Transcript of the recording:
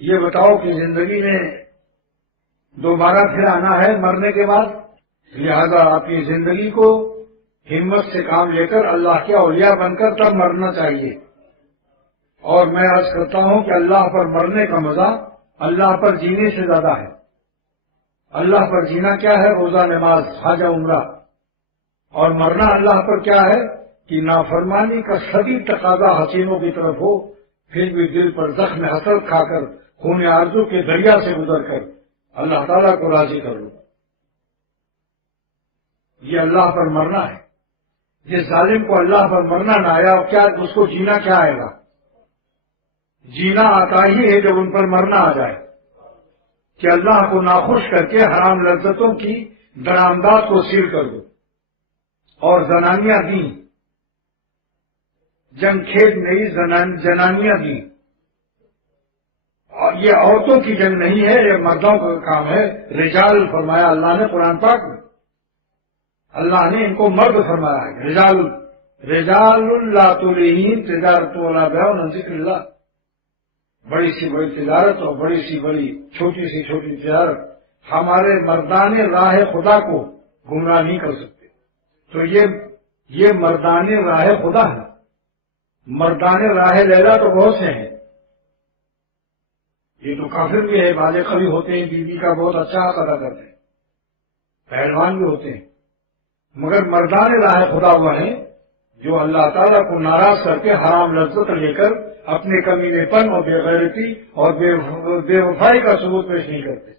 یہ بتاؤ کہ زندگی میں دوبارہ پھر آنا ہے مرنے کے بعد، لہذا اپنی زندگی کو ہمت سے کام لے کر اللہ کے اولیاء بن کر تب مرنا چاہیے۔ اور میں عرض کرتا ہوں کہ اللہ پر مرنے کا مزہ اللہ پر جینے سے زیادہ ہے۔ اللہ پر جینا کیا ہے؟ روزہ، نماز، حج، عمرہ، اور مرنا اللہ پر کیا ہے کہ نافرمانی کا شدید تقاضا حسینوں کی طرف ہو، پھر بھی دل پر زخم حسرت کھا کر خون آرزو کے دریا سے گزر کر اللہ تعالیٰ کو راضی کر لو۔ یہ اللہ پر مرنا ہے۔ جس ظالم کو اللہ پر مرنا نہ آیا، کیا اس کو جینا کیا آئے گا؟ جینا آتا ہی ہے جب ان پر مرنا آ جائے، کہ اللہ کو ناخوش کر کے حرام لذتوں کی درآمدات کو سیر کر دو۔ اور زنانیاں دیں، جنگ کھیت نئی جنانیاں دیں، اور یہ عورتوں کی جنگ نہیں ہے، یہ مردوں کا کام ہے۔ رجال فرمایا اللہ نے قرآن پاک میں، اللہ نے ان کو مرد فرمایا ہے۔ رجال لا تلہیہم تجارت ولا بیع عن ذکر اللہ، بڑی سی بڑی تجارت اور بڑی سی بڑی چھوٹی سی چھوٹی تجارت ہمارے مردان راہ خدا کو گمراہ نہیں کر سکتے۔ تو یہ مردان راہ خدا ہے۔ مردان راہ لیلا تو بہت سے ہیں، یہ تو کافر بھی ہے، بعض کبھی ہوتے ہیں بیوی کا بہت اچھا حق ادا کرتے ہیں، پہلوان بھی ہوتے ہیں، مگر مردان راہ خدا وہ ہیں جو اللہ تعالیٰ کو ناراض کر کے حرام لذت لے کر اپنے کمینے پن اور بے غیرتی اور بے وفائی کا ثبوت پیش نہیں کرتے۔